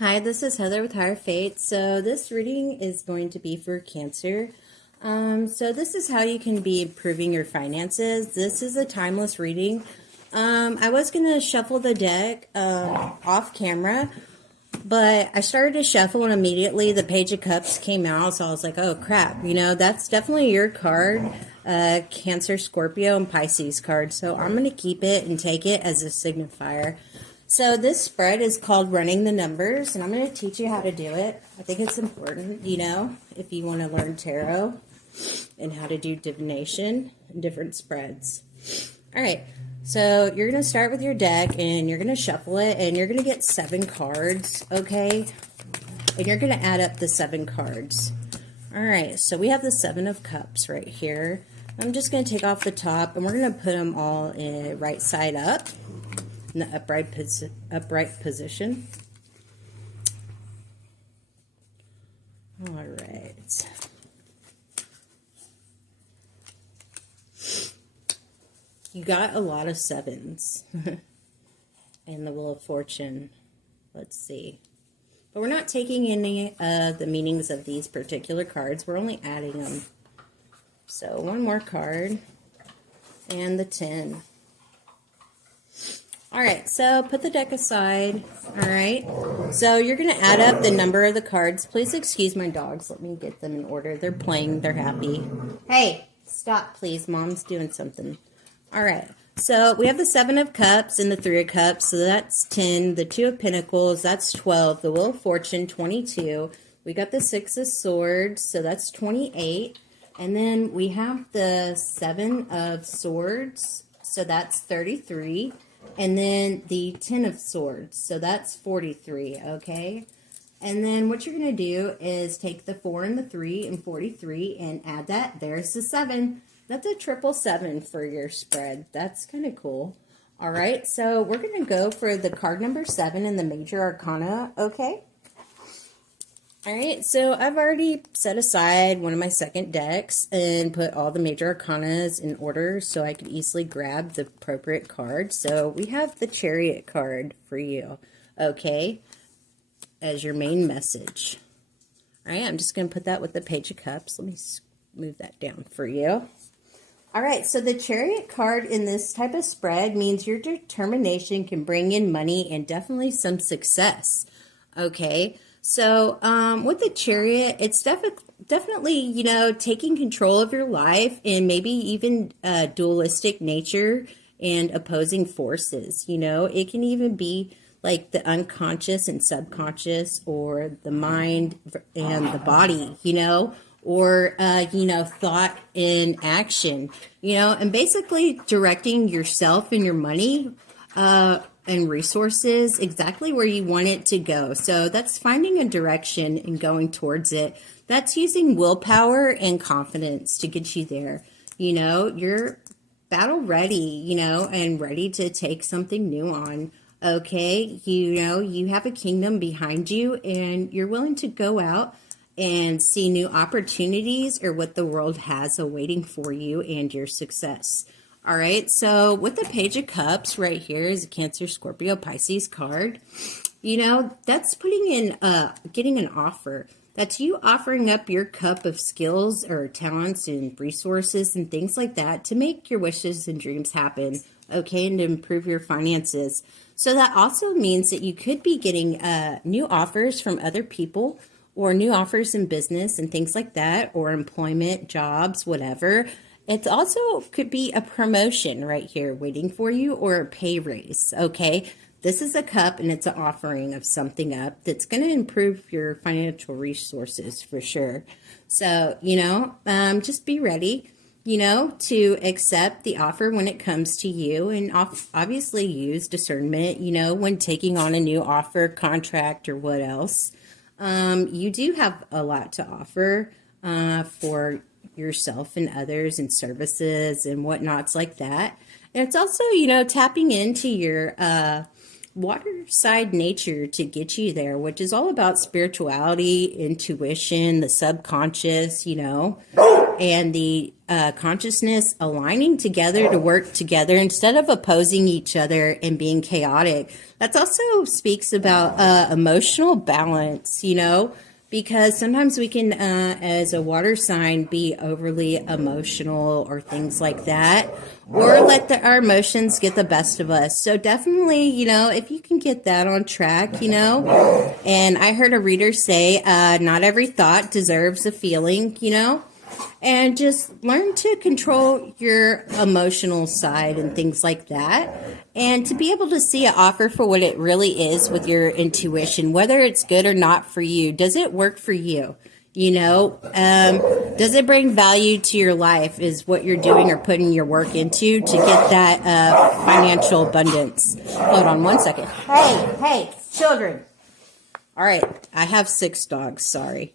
Hi, this is Heather with Higher Fate. So this reading is going to be for Cancer. So this is how you can be improving your finances. This is a timeless reading. I was going to shuffle the deck off camera, but I started to shuffle and immediately the Page of Cups came out. So I was like, oh crap, that's definitely your card, Cancer, Scorpio, and Pisces card. So I'm going to keep it and take it as a signifier. So this spread is called Running the Numbers, and I'm going to teach you how to do it. I think it's important, if you want to learn tarot and how to do divination and different spreads. All right, so you're going to start with your deck, and you're going to shuffle it, and you're going to get 7 cards, okay? And you're going to add up the 7 cards. All right, so we have the 7 of Cups right here. I'm just going to take off the top, and we're going to put them all in right side up. In the upright position. All right. You got a lot of 7s. And the Wheel of Fortune. Let's see. But we're not taking any of the meanings of these particular cards. We're only adding them. So one more card. And the 10. All right, so put the deck aside. All right, so you're going to add up the number of the cards. Please excuse my dogs. Let me get them in order. They're playing. They're happy. Hey, stop, please. Mom's doing something. All right, so we have the 7 of Cups and the 3 of Cups, so that's 10. The 2 of Pentacles, that's 12. The Wheel of Fortune, 22. We got the 6 of Swords, so that's 28. And then we have the 7 of Swords, so that's 33. And then the 10 of Swords, so that's 43, okay? And then what you're going to do is take the 4 and the 3 and 43 and add that. There's the 7. That's a triple 7 for your spread. That's kind of cool. All right, so we're going to go for the card number 7 in the Major Arcana, okay? All right, so I've already set aside one of my second decks and put all the Major Arcanas in order so I could easily grab the appropriate card. So we have the Chariot card for you, okay, as your main message. All right, I'm just going to put that with the Page of Cups. Let me move that down for you. All right, so the Chariot card in this type of spread means your determination can bring in money and definitely some success, okay? So with the Chariot, it's definitely, taking control of your life and maybe even dualistic nature and opposing forces. It can even be like the unconscious and subconscious, or the mind and the body, or, thought and action, and basically directing yourself and your money and resources exactly where you want it to go. So that's finding a direction and going towards it. That's using willpower and confidence to get you there. You're battle ready, and ready to take something new on. Okay, you have a kingdom behind you, and you're willing to go out and see new opportunities or what the world has awaiting for you and your success. All right, so with the Page of Cups right here is a Cancer, Scorpio, Pisces card. That's putting in, getting an offer. That's you offering up your cup of skills or talents and resources and things like that to make your wishes and dreams happen, okay, and to improve your finances. So that also means that you could be getting new offers from other people, or new offers in business and things like that, or employment, jobs, whatever. It also could be a promotion right here waiting for you, or a pay raise, okay? This is a cup, and it's an offering of something up that's going to improve your financial resources for sure. So, just be ready, to accept the offer when it comes to you, and obviously use discernment, when taking on a new offer, contract, or what else. You do have a lot to offer for yourself and others, and services and whatnots like that. And it's also, tapping into your water side nature to get you there, which is all about spirituality, intuition, the subconscious, and the consciousness aligning together to work together instead of opposing each other and being chaotic. That also speaks about emotional balance, you know, because sometimes we can, as a water sign, be overly emotional or things like that, or let our emotions get the best of us. So definitely, you know, if you can get that on track, you know, and I heard a reader say, not every thought deserves a feeling, you know, and just learn to control your emotional side and things like that. And to be able to see an offer for what it really is with your intuition, whether it's good or not for you. Does it work for you? You know, does it bring value to your life is what you're doing or putting your work into to get that financial abundance. Hold on one second. Hey, children. All right, I have 6 dogs, sorry.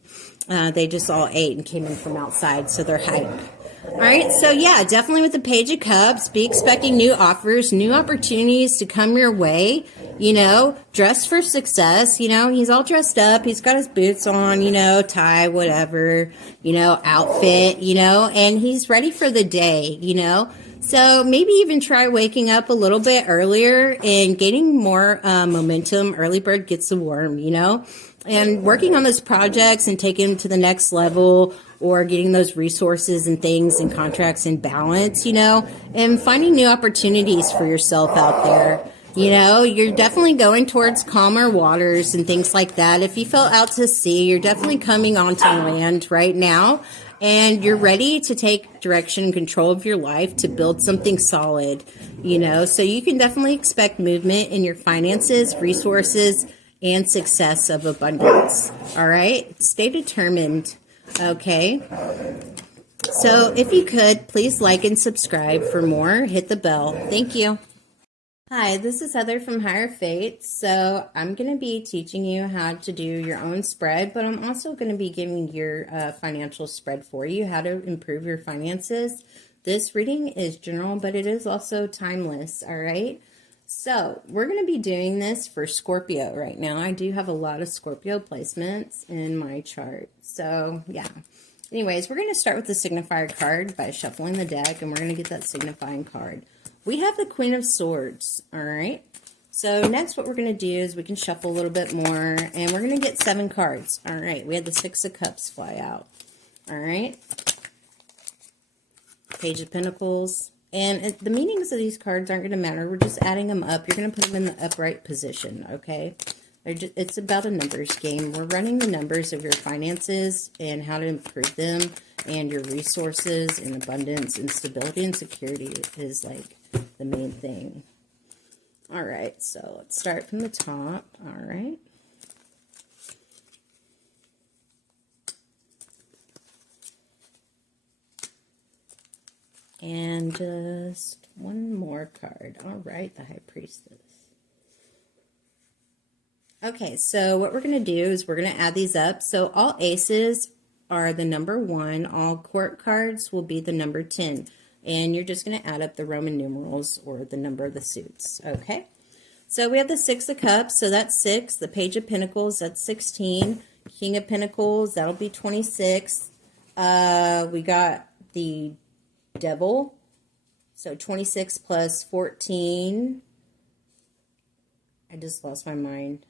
They just all ate and came in from outside, so they're hyped. All right, so yeah, definitely with the Page of Cups, be expecting new offers, new opportunities to come your way, you know, dress for success, you know, he's all dressed up, he's got his boots on, you know, tie, whatever, you know, outfit, you know, and he's ready for the day, you know. So maybe even try waking up a little bit earlier and getting more momentum. Early bird gets the worm, you know, and working on those projects and taking them to the next level, or getting those resources and things and contracts in balance, you know, and finding new opportunities for yourself out there. You know, you're definitely going towards calmer waters and things like that. If you fell out to sea, you're definitely coming onto land right now. And you're ready to take direction and control of your life to build something solid, you know. So you can definitely expect movement in your finances, resources, and success of abundance. All right? Stay determined, okay? So if you could, please like and subscribe for more. Hit the bell. Thank you. Hi, this is Heather from Higher Fates. So I'm going to be teaching you how to do your own spread, but I'm also going to be giving your financial spread for you, how to improve your finances. This reading is general, but it is also timeless, all right? So we're going to be doing this for Scorpio right now. I do have a lot of Scorpio placements in my chart. So yeah. Anyways, we're going to start with the signifier card by shuffling the deck, and we're going to get that signifying card. We have the Queen of Swords, all right? So next what we're going to do is we can shuffle a little bit more, and we're going to get 7 cards. All right, we had the 6 of Cups fly out, all right? Page of Pentacles. And the meanings of these cards aren't going to matter. We're just adding them up. You're going to put them in the upright position, okay? It's about a numbers game. We're running the numbers of your finances and how to improve them, and your resources and abundance and stability and security is like the main thing. All right, so let's start from the top. All right. And just one more card. All right, the High Priestess. Okay, so what we're going to do is we're going to add these up. So all aces are the number 1. All court cards will be the number 10. And you're just going to add up the Roman numerals or the number of the suits. Okay, so we have the 6 of Cups, so that's 6. The Page of Pentacles, that's 16. King of Pentacles, that'll be 26. We got the Devil, so 26 plus 14. I just lost my mind.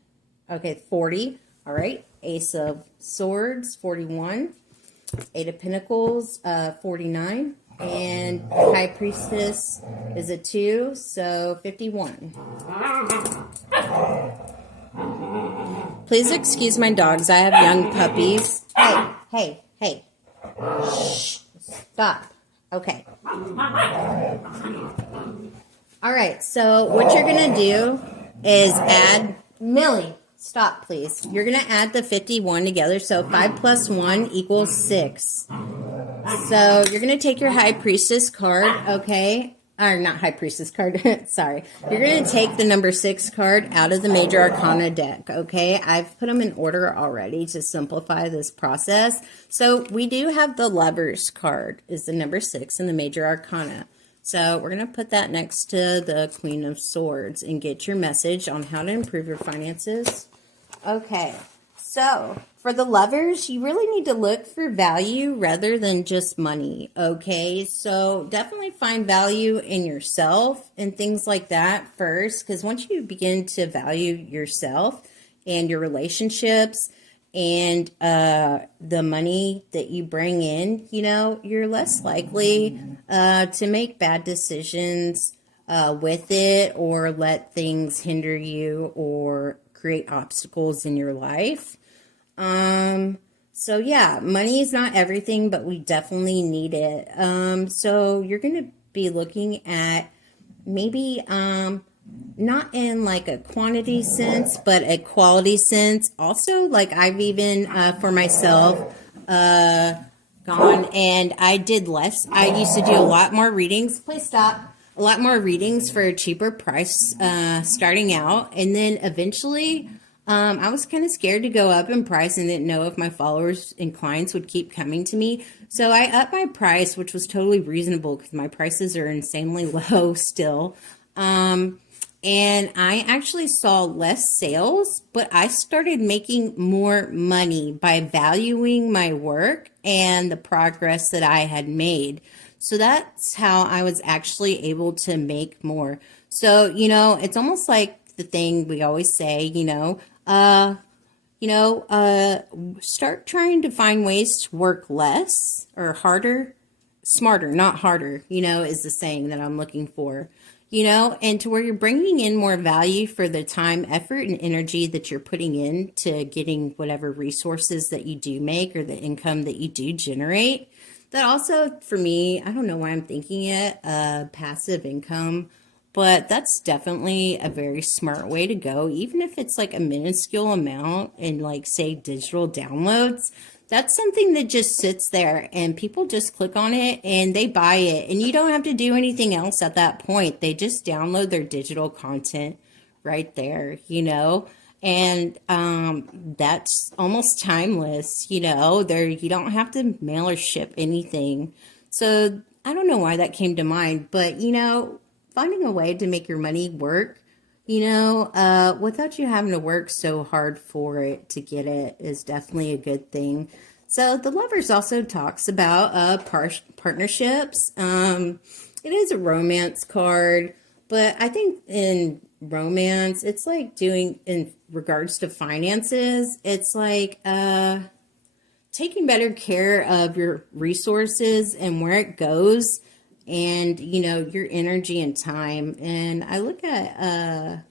Okay, 40. All right. Ace of Swords, 41. 8 of Pentacles, 49. And High Priestess is a 2, so 51. Please excuse my dogs. I have young puppies. Hey. Shh. Stop. Okay. All right, so what you're going to do is add... Millie, stop, please. You're going to add the 51 together, so 5 plus 1 equals 6. So you're going to take your High Priestess card, okay? Or not High Priestess card, sorry. You're going to take the number 6 card out of the Major Arcana deck, okay? I've put them in order already to simplify this process. So we do have the Lovers card is the number 6 in the Major Arcana. So we're going to put that next to the Queen of Swords and get your message on how to improve your finances. Okay, so For the lovers, you really need to look for value rather than just money, okay? So definitely find value in yourself and things like that first, because once you begin to value yourself and your relationships and the money that you bring in, you know, you're less likely to make bad decisions with it or let things hinder you or create obstacles in your life. So yeah, money is not everything, but we definitely need it. So you're going to be looking at maybe, not in like a quantity sense, but a quality sense. Also, like I've even, for myself, gone and I did less. I used to do a lot more readings. Please stop. A lot more readings for a cheaper price, starting out. And then eventually, I was kind of scared to go up in price and didn't know if my followers and clients would keep coming to me. So I upped my price, which was totally reasonable because my prices are insanely low still. And I actually saw less sales, but I started making more money by valuing my work and the progress that I had made. So that's how I was actually able to make more. So, you know, it's almost like the thing we always say, start trying to find ways to work less or harder, smarter, not harder, is the saying that I'm looking for, and to where you're bringing in more value for the time, effort, and energy that you're putting into getting whatever resources that you do make or the income that you do generate. That also, for me, I don't know why I'm thinking it, passive income. But that's definitely a very smart way to go. Even if it's like a minuscule amount in like say digital downloads, that's something that just sits there and people just click on it and they buy it. And you don't have to do anything else at that point. They just download their digital content right there, And that's almost timeless, there you don't have to mail or ship anything. So I don't know why that came to mind, but finding a way to make your money work, without you having to work so hard for it to get it is definitely a good thing. So the Lovers also talks about partnerships. It is a romance card, but I think in romance, it's like doing in regards to finances, it's like taking better care of your resources and where it goes and your energy and time. And I look at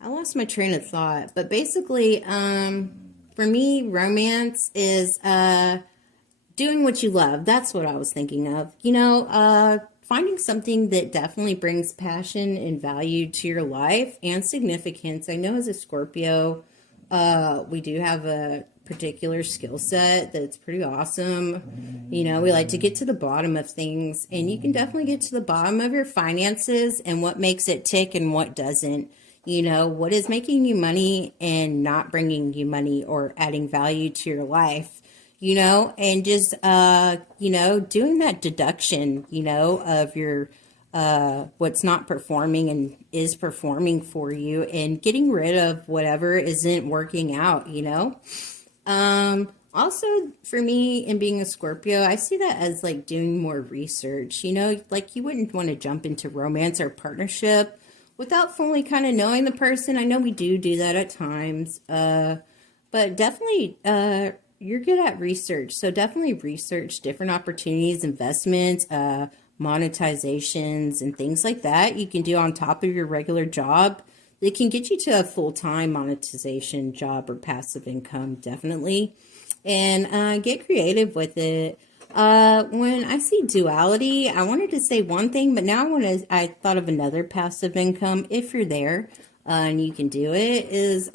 I lost my train of thought, but basically for me romance is doing what you love. That's what I was thinking of. Finding something that definitely brings passion and value to your life and significance. I know as a Scorpio, we do have a particular skill set that's pretty awesome. We like to get to the bottom of things, and you can definitely get to the bottom of your finances and what makes it tick and what doesn't. What is making you money and not bringing you money or adding value to your life, and just, doing that deduction, of your what's not performing and is performing for you and getting rid of whatever isn't working out, Also for me in being a Scorpio, I see that as like doing more research, like you wouldn't want to jump into romance or partnership without fully kind of knowing the person. I know we do that at times, but definitely, you're good at research. So definitely research different opportunities, investments, monetizations, and things like that you can do on top of your regular job. It can get you to a full-time monetization job or passive income, definitely. And get creative with it. When I see duality, I wanted to say one thing, but now I thought of another passive income. If you're there and you can do it, is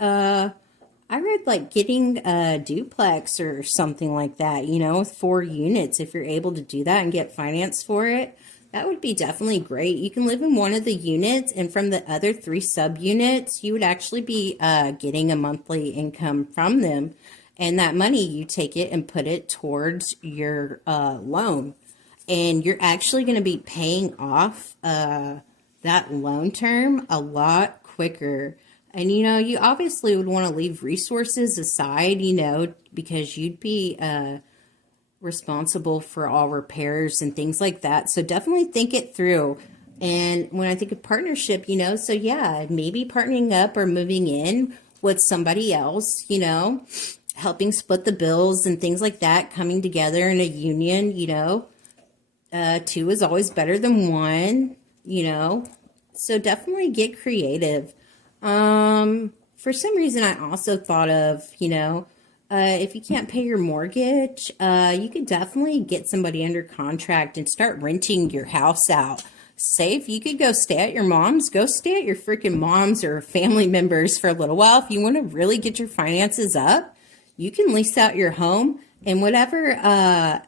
I read like getting a duplex or something like that, with 4 units. If you're able to do that and get finance for it, that would be definitely great. You can live in one of the units, and from the other 3 sub-units, you would actually be getting a monthly income from them. And that money, you take it and put it towards your loan. And you're actually going to be paying off that loan term a lot quicker And, you obviously would want to leave resources aside, because you'd be responsible for all repairs and things like that. So definitely think it through. And when I think of partnership, so yeah, maybe partnering up or moving in with somebody else, helping split the bills and things like that, coming together in a union, two is always better than one, so definitely get creative. For some reason, I also thought of, if you can't pay your mortgage, you could definitely get somebody under contract and start renting your house out. Say if you could go stay at your mom's, go stay at your freaking mom's or family members for a little while. If you want to really get your finances up, you can lease out your home, and whatever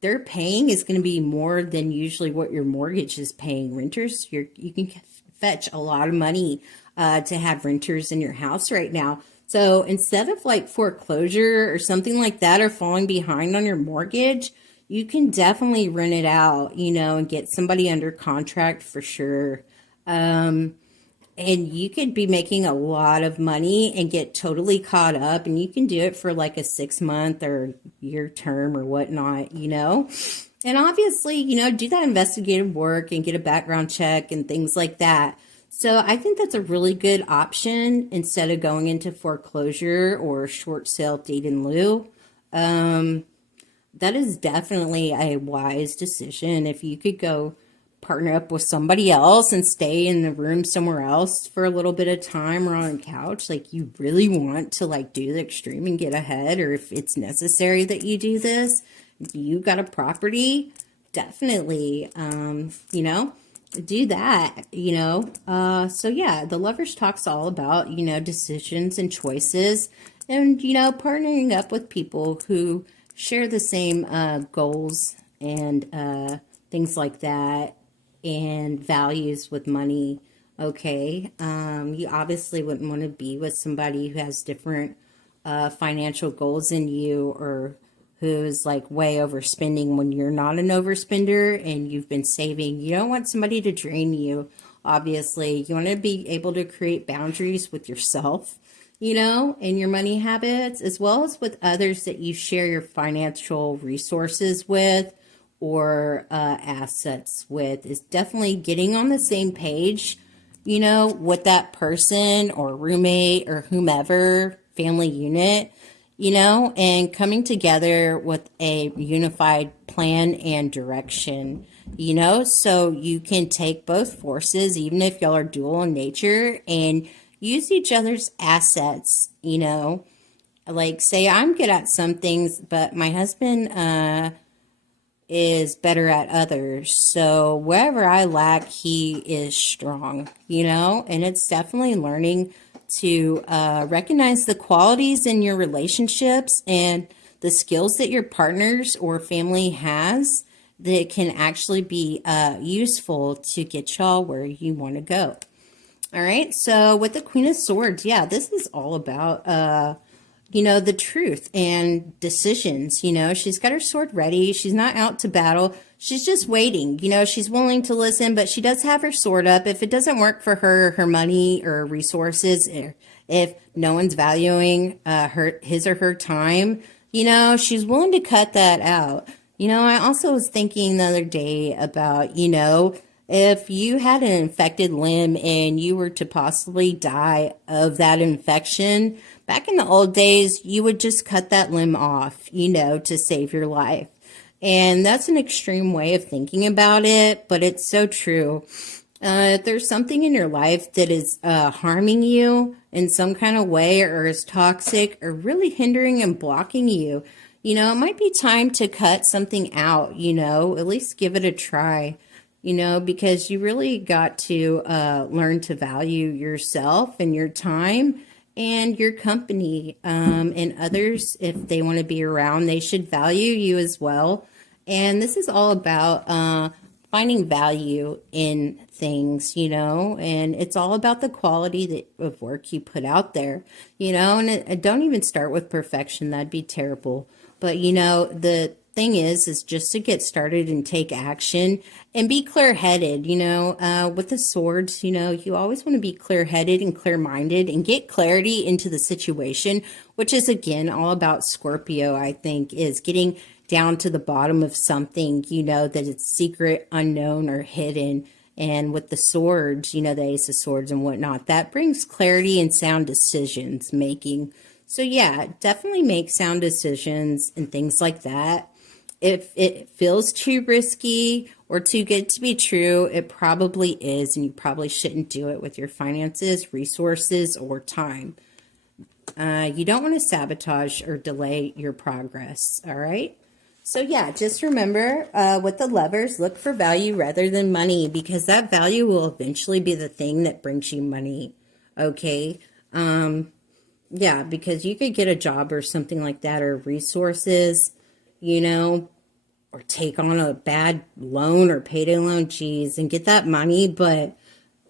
they're paying is going to be more than usually what your mortgage is paying. Renters, you can fetch a lot of money to have renters in your house right now. So instead of like foreclosure or something like that, or falling behind on your mortgage, you can definitely rent it out, and get somebody under contract for sure. And you could be making a lot of money and get totally caught up, and you can do it for like a 6-month or year term or whatnot, and obviously, do that investigative work and get a background check and things like that. So I think that's a really good option instead of going into foreclosure or short sale deed in lieu. That is definitely a wise decision. If you could go partner up with somebody else and stay in the room somewhere else for a little bit of time or on a couch, like you really want to like do the extreme and get ahead, or if it's necessary that you do this, you got a property, definitely, do that, so yeah, the Lovers talks all about, decisions and choices, and, partnering up with people who share the same goals and things like that, and values with money. Okay, you obviously wouldn't want to be with somebody who has different financial goals than you, or who's like way overspending when you're not an overspender and you've been saving. You don't want somebody to drain you. Obviously, you want to be able to create boundaries with yourself, and your money habits, as well as with others that you share your financial resources with, or assets with. Is definitely getting on the same page, with that person or roommate or whomever, family unit, and coming together with a unified plan and direction, so you can take both forces, even if y'all are dual in nature, and use each other's assets, like say I'm good at some things, but my husband is better at others. So wherever I lack, he is strong, and it's definitely learning to recognize the qualities in your relationships and the skills that your partners or family has that can actually be useful to get y'all where you want to go. All right, so with the Queen of Swords, yeah, this is all about, the truth and decisions. She's got her sword ready. She's not out to battle. She's just waiting. She's willing to listen, but she does have her sword up. If it doesn't work for her money or resources, if no one's valuing his or her time, she's willing to cut that out. I also was thinking the other day about, if you had an infected limb and you were to possibly die of that infection, back in the old days, you would just cut that limb off, to save your life. And that's an extreme way of thinking about it, but it's so true. If there's something in your life that is harming you in some kind of way, or is toxic or really hindering and blocking you, it might be time to cut something out, at least give it a try. Because you really got to learn to value yourself and your time and your company, and others. If they want to be around, they should value you as well. And this is all about finding value in things, and it's all about the quality of work you put out there, and don't even start with perfection. That'd be terrible. But, thing is just to get started and take action and be clear-headed. With the swords, you always want to be clear-headed and clear-minded and get clarity into the situation, which is, again, all about Scorpio, I think, is getting down to the bottom of something, that it's secret, unknown, or hidden. And with the swords, the Ace of Swords and whatnot, that brings clarity and sound decisions making. So yeah, definitely make sound decisions and things like that. If it feels too risky or too good to be true, it probably is, and you probably shouldn't do it with your finances, resources, or time. You don't want to sabotage or delay your progress, all right? So yeah, just remember with the Lovers, look for value rather than money, because that value will eventually be the thing that brings you money, okay? Yeah, because you could get a job or something like that, or resources, or take on a bad loan or payday loan, geez, and get that money, but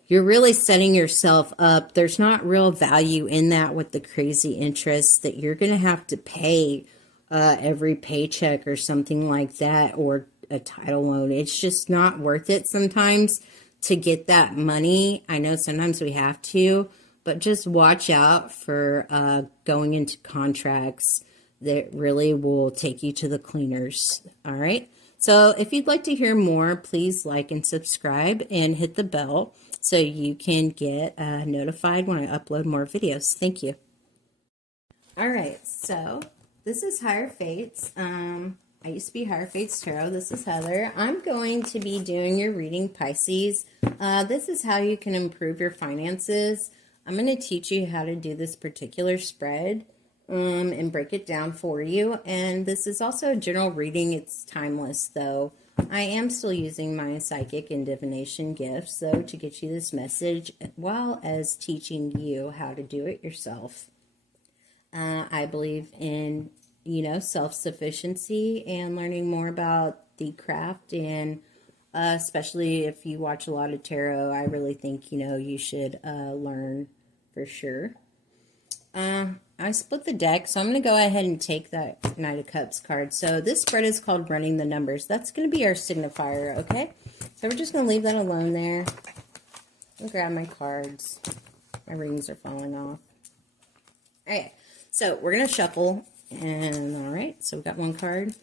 you're really setting yourself up. There's not real value in that with the crazy interest that you're going to have to pay every paycheck or something like that, or a title loan. It's just not worth it sometimes to get that money. I know sometimes we have to, but just watch out for going into contracts that really will take you to the cleaners. All right. So if you'd like to hear more, please like and subscribe and hit the bell so you can get notified when I upload more videos. Thank you. All right. So this is Higher Fates. I used to be Higher Fates Tarot. This is Heather. I'm going to be doing your reading, Pisces. This is how you can improve your finances. I'm going to teach you how to do this particular spread and break it down for you. And this is also a general reading. It's timeless, though. I am still using my psychic and divination gifts, though, to get you this message, as well as teaching you how to do it yourself. I believe in, self-sufficiency and learning more about the craft, and especially if you watch a lot of tarot, I really think, you should learn for sure. I split the deck, so I'm going to go ahead and take that Knight of Cups card. So this spread is called Running the Numbers. That's going to be our signifier, okay? So we're just going to leave that alone there. I'll grab my cards. My rings are falling off. All right. So we're going to shuffle, and all right, so we got one card.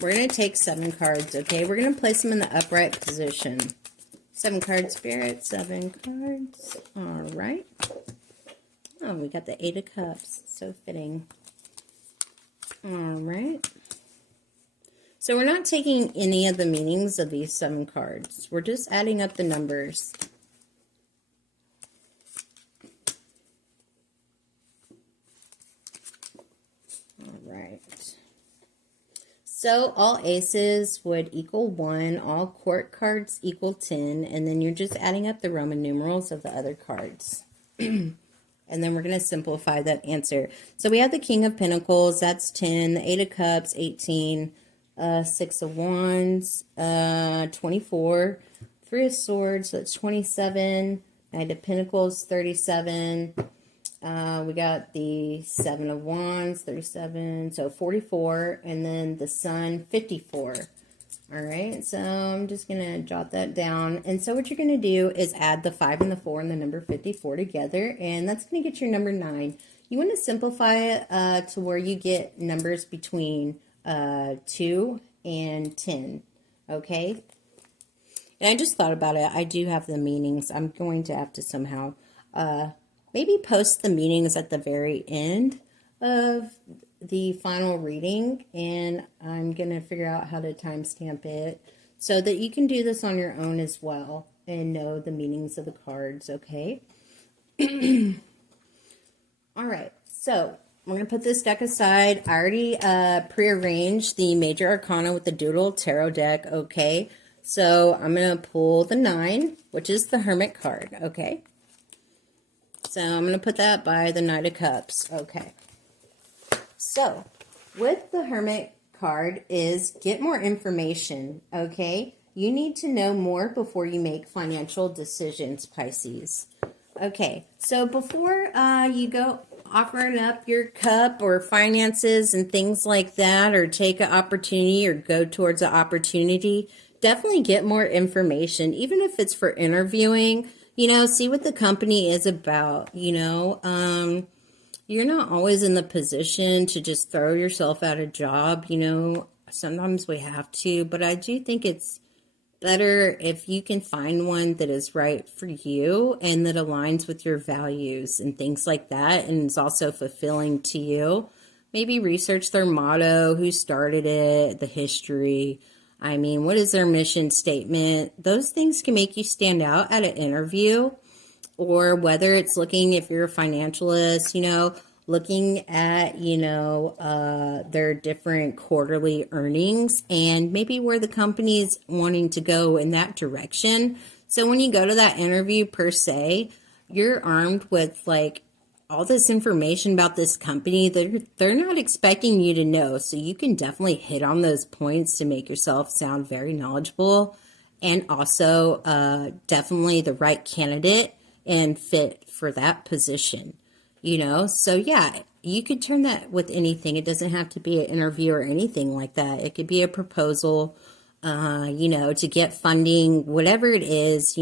We're going to take 7 cards, okay? We're going to place them in the upright position. 7 card Spirit, 7 cards. All right. Oh, we got the 8 of Cups. So fitting. All right. So we're not taking any of the meanings of these 7 cards. We're just adding up the numbers. Right. So all aces would equal 1, all court cards equal 10, and then you're just adding up the Roman numerals of the other cards. And then we're going to simplify that answer. So we have the King of Pentacles, that's 10, the 8 of Cups, 18, 6 of Wands, 24, 3 of Swords, that's 27, Knight of Pentacles, 37, we got the 7 of Wands, 37, so 44, and then the Sun, 54. All right, so I'm just going to jot that down. And so what you're going to do is add the 5 and the 4 and the number 54 together, and that's going to get your number 9. You want to simplify it to where you get numbers between 2 and 10, okay? And I just thought about it. I do have the meanings. I'm going to have to somehow maybe post the meanings at the very end of the final reading, and I'm going to figure out how to timestamp it so that you can do this on your own as well and know the meanings of the cards, okay? All right, so we're going to put this deck aside. I already prearranged the Major Arcana with the Doodle Tarot deck, okay? So I'm going to pull the 9, which is the Hermit card, okay? So I'm going to put that by the Knight of Cups. Okay. So with the Hermit card is get more information. Okay. You need to know more before you make financial decisions, Pisces. Okay. So before you go offering up your cup or finances and things like that, or take an opportunity or go towards an opportunity, definitely get more information, even if it's for interviewing, see what the company is about, you're not always in the position to just throw yourself at a job, sometimes we have to, but I do think it's better if you can find one that is right for you and that aligns with your values and things like that, and is also fulfilling to you. Maybe research their motto, who started it, the history. I mean, what is their mission statement? Those things can make you stand out at an interview, or whether it's looking, if you're a financialist, looking at, their different quarterly earnings and maybe where the company's wanting to go in that direction. So when you go to that interview per se, you're armed with like all this information about this company that they're not expecting you to know. So you can definitely hit on those points to make yourself sound very knowledgeable, and also definitely the right candidate and fit for that position. So yeah, you could turn that with anything. It doesn't have to be an interview or anything like that. It could be a proposal, to get funding, whatever it is,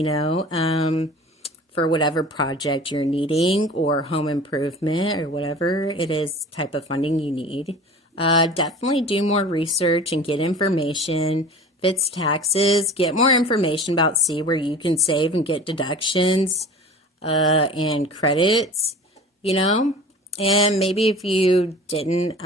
for whatever project you're needing, or home improvement, or whatever it is type of funding you need. Definitely do more research and get information. If it's taxes, get more information about, see where you can save and get deductions and credits. And maybe if you didn't,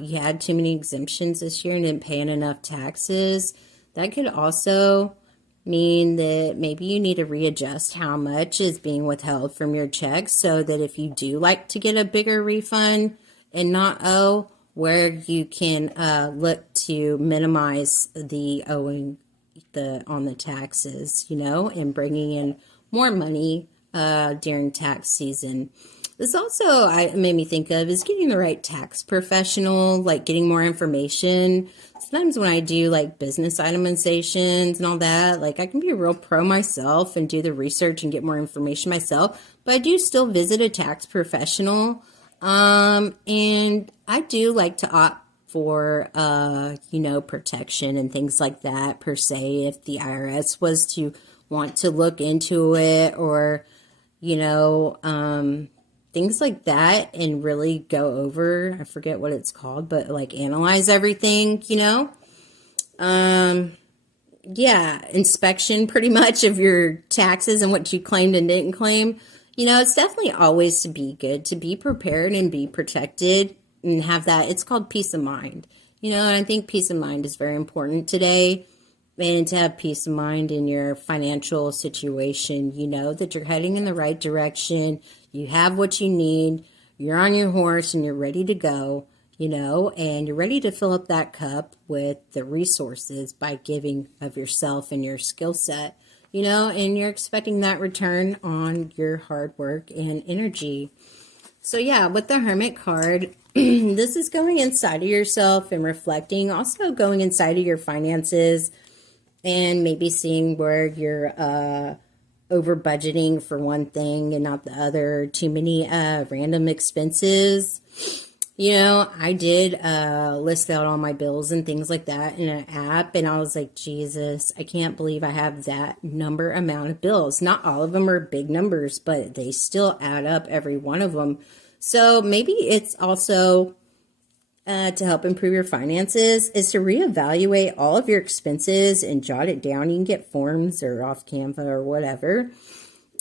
you had too many exemptions this year and didn't pay in enough taxes, that could also mean that maybe you need to readjust how much is being withheld from your checks, so that if you do like to get a bigger refund and not owe, where you can look to minimize the owing on the taxes, and bringing in more money during tax season. This also made me think of is getting the right tax professional, like getting more information. Sometimes when I do like business itemizations and all that, like I can be a real pro myself and do the research and get more information myself, but I do still visit a tax professional. And I do like to opt for, protection and things like that per se, if the IRS was to want to look into it, or, things like that, and really go over, I forget what it's called, but like analyze everything, inspection pretty much of your taxes and what you claimed and didn't claim. It's definitely always to be good, to be prepared and be protected and have that. It's called peace of mind, and I think peace of mind is very important today. And to have peace of mind in your financial situation, that you're heading in the right direction, you have what you need, you're on your horse and you're ready to go, and you're ready to fill up that cup with the resources by giving of yourself and your skill set, and you're expecting that return on your hard work and energy. So yeah, with the Hermit card, this is going inside of yourself and reflecting, also going inside of your finances, and maybe seeing where you're over budgeting for one thing and not the other, too many random expenses. I did list out all my bills and things like that in an app, and I was like, Jesus, I can't believe I have that amount of bills. Not all of them are big numbers, but they still add up, every one of them. So maybe it's also to help improve your finances is to reevaluate all of your expenses and jot it down. You can get forms or off Canva or whatever,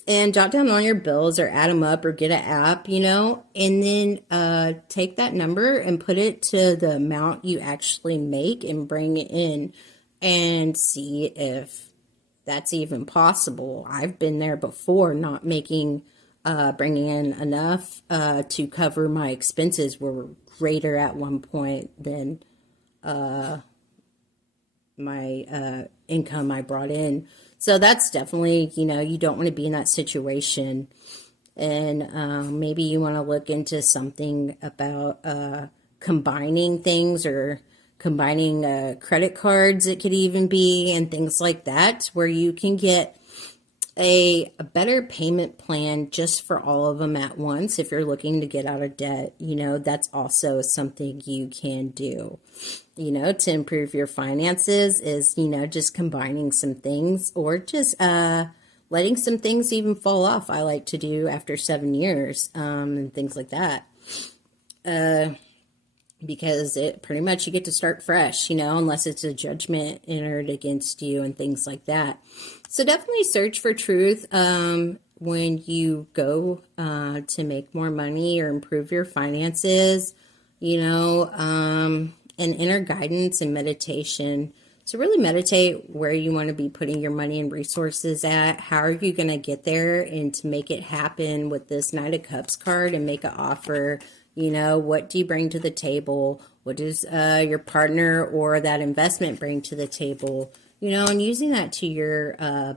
and jot down all your bills or add them up or get an app, and then take that number and put it to the amount you actually make and bring it in and see if that's even possible. I've been there before, not making, bringing in enough to cover my expenses were greater at one point than my income I brought in. So that's definitely, you don't want to be in that situation. And maybe you want to look into something about combining things, or combining credit cards, it could even be, and things like that, where you can get a better payment plan just for all of them at once. If you're looking to get out of debt, that's also something you can do, to improve your finances is, just combining some things or just, letting some things even fall off. I like to do after 7 years, and things like that. Because it pretty much you get to start fresh, unless it's a judgment entered against you and things like that. So definitely search for truth when you go to make more money or improve your finances, and inner guidance and meditation. So really meditate where you want to be putting your money and resources at. How are you going to get there and to make it happen with this Knight of Cups card and make an offer? What do you bring to the table? What does your partner or that investment bring to the table? And using that to your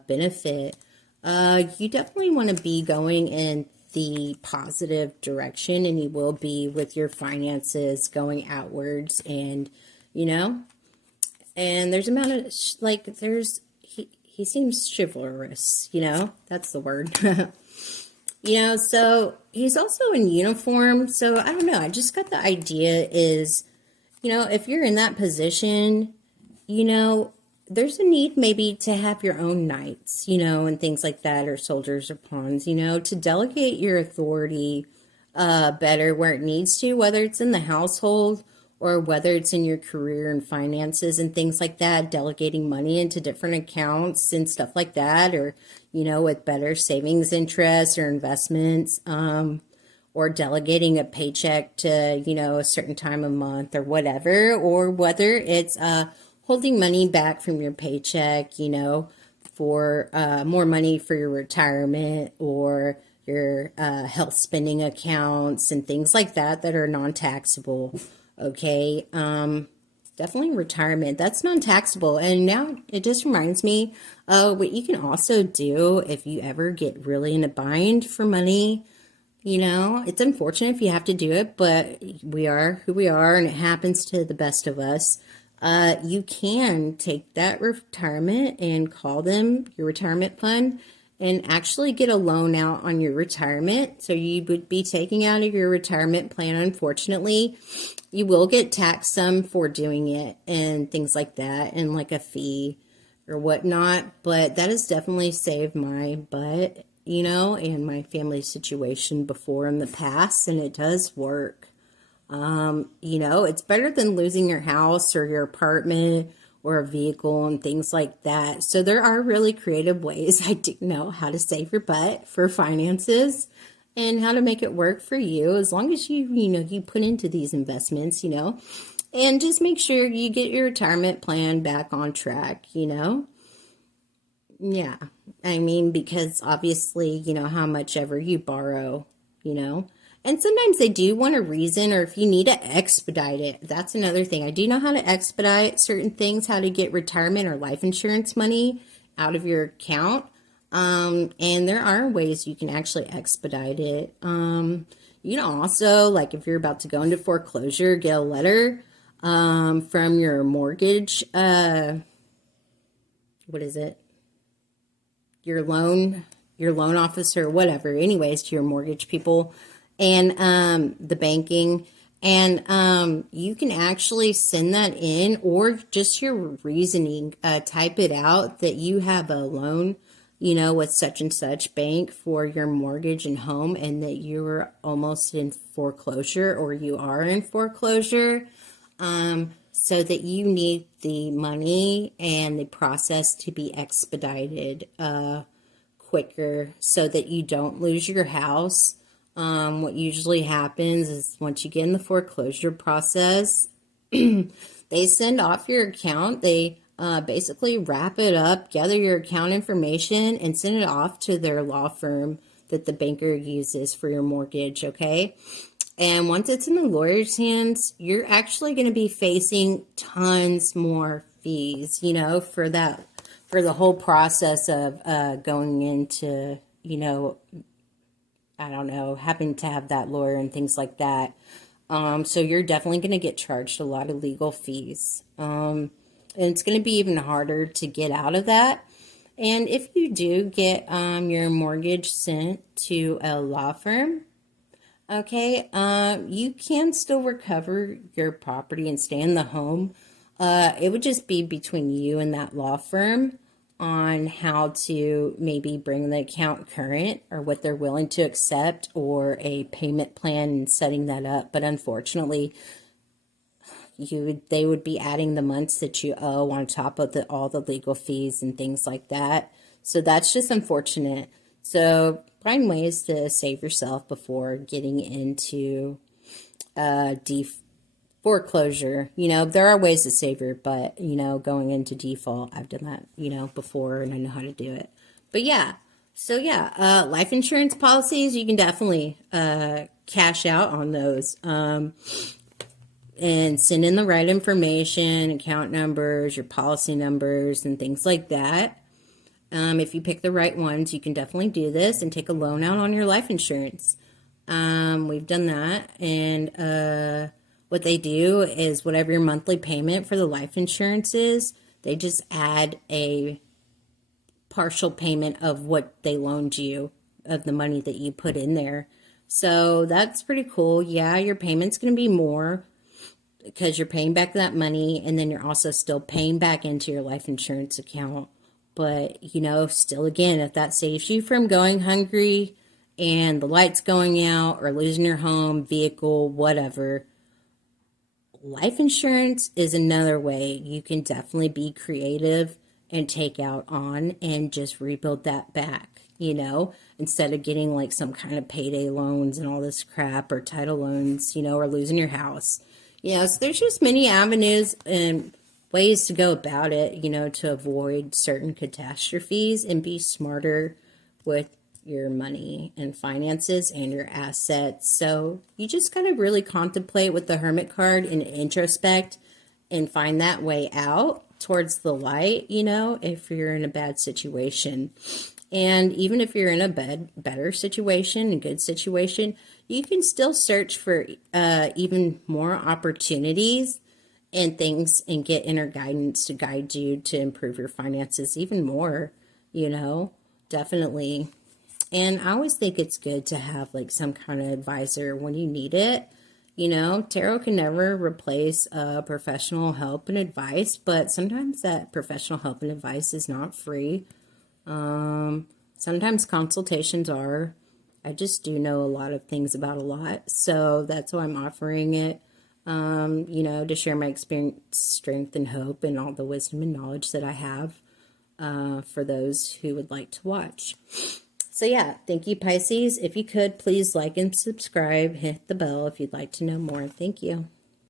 benefit. You definitely want to be going in the positive direction, and you will be with your finances going outwards. And, and there's amount of, he seems chivalrous, that's the word. So he's also in uniform. So I don't know. I just got the idea is, if you're in that position, there's a need maybe to have your own knights, and things like that, or soldiers or pawns, to delegate your authority better where it needs to, whether it's in the household or whether it's in your career and finances and things like that, delegating money into different accounts and stuff like that, or, with better savings interests or investments, or delegating a paycheck to, a certain time of month or whatever, or whether it's holding money back from your paycheck, for more money for your retirement or your health spending accounts and things like that that are non-taxable. Okay, definitely retirement. That's non-taxable. And now it just reminds me what you can also do if you ever get really in a bind for money. It's unfortunate if you have to do it, but we are who we are and it happens to the best of us. You can take that retirement and call them your retirement fund and actually get a loan out on your retirement. So you would be taking out of your retirement plan. Unfortunately, you will get taxed some for doing it and things like that, and like a fee or whatnot. But that has definitely saved my butt, and my family situation before in the past, and it does work. It's better than losing your house or your apartment or a vehicle and things like that. So there are really creative ways I do know how to save your butt for finances and how to make it work for you, as long as you put into these investments, and just make sure you get your retirement plan back on track, Yeah. I mean, because obviously, how much ever you borrow, and sometimes they do want a reason, or if you need to expedite it, that's another thing. I do know how to expedite certain things, how to get retirement or life insurance money out of your account. And there are ways you can actually expedite it. You can also, like if you're about to go into foreclosure, get a letter from your mortgage, what is it? Your loan officer, whatever. Anyways, to your mortgage people and the banking, and you can actually send that in, or just your reasoning, type it out that you have a loan, with such and such bank for your mortgage and home, and that you're almost in foreclosure or you are in foreclosure, so that you need the money and the process to be expedited quicker so that you don't lose your house. What usually happens is once you get in the foreclosure process, they send off your account. They basically wrap it up, gather your account information, and send it off to their law firm that the banker uses for your mortgage, okay? And once it's in the lawyer's hands, you're actually going to be facing tons more fees, for the whole process of going into, I don't know, having to have that lawyer and things like that. So you're definitely going to get charged a lot of legal fees. And it's going to be even harder to get out of that. And if you do get your mortgage sent to a law firm, okay, you can still recover your property and stay in the home. It would just be between you and that law firm on how to maybe bring the account current or what they're willing to accept or a payment plan and setting that up. But unfortunately, they would be adding the months that you owe on top of all the legal fees and things like that. So that's just unfortunate. So find ways to save yourself before getting into foreclosure. There are ways to save your butt, going into default. I've done that, before, and I know how to do it. But yeah, so yeah, life insurance policies, you can definitely cash out on those. And send in the right information, account numbers, your policy numbers, and things like that. If you pick the right ones, you can definitely do this and take a loan out on your life insurance. We've done that. And what they do is whatever your monthly payment for the life insurance is, they just add a partial payment of what they loaned you, of the money that you put in there. So that's pretty cool. Yeah, your payment's going to be more, because you're paying back that money, and then you're also still paying back into your life insurance account. But, still, again, if that saves you from going hungry and the lights going out or losing your home, vehicle, whatever, life insurance is another way you can definitely be creative and take out on and just rebuild that back, instead of getting like some kind of payday loans and all this crap, or title loans, or losing your house. So there's just many avenues and ways to go about it, to avoid certain catastrophes and be smarter with your money and finances and your assets. So you just got to really contemplate with the Hermit card and introspect and find that way out towards the light, if you're in a bad situation. And even if you're in a better situation, a good situation, you can still search for even more opportunities and things and get inner guidance to guide you to improve your finances even more, definitely. And I always think it's good to have like some kind of advisor when you need it. Tarot can never replace professional help and advice, but sometimes that professional help and advice is not free. Sometimes consultations are. I just do know a lot of things about a lot, so that's why I'm offering it, to share my experience, strength, and hope, and all the wisdom and knowledge that I have for those who would like to watch. So yeah, thank you, Pisces. If you could, please like and subscribe, hit the bell if you'd like to know more. Thank you.